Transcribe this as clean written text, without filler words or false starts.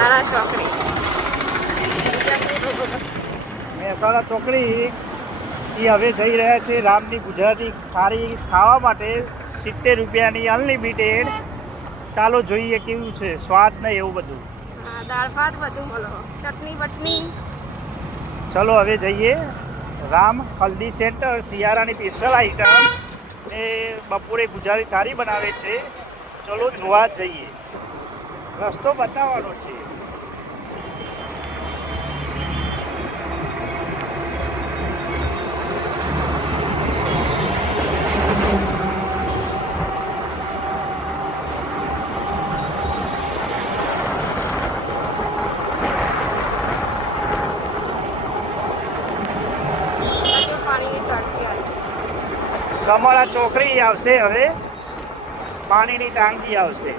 મહેસાણા ચોકડી એ હવે જઈ રહ્યા છે રામની ગુજરાતી થાળી ખાવા માટે 70 રૂપિયાની અનલિમિટેડ. ચાલો જોઈએ કેવું છે સ્વાદ ને એવું બધું. દાળ ભાત બધું મળો, ચટણી બટની. ચલો હવે જઈએ રામ હલ્દી સેન્ટર. શિયાળાની સ્પેશિયલ આઈટમ એ બપોરે ગુજરાતી થાળી બનાવે છે. ચલો જોવા જઈએ, રસ્તો બતાવવાનો છે. કમળા ચોકડી આવશે, હવે પાણીની ટાંકી આવશે.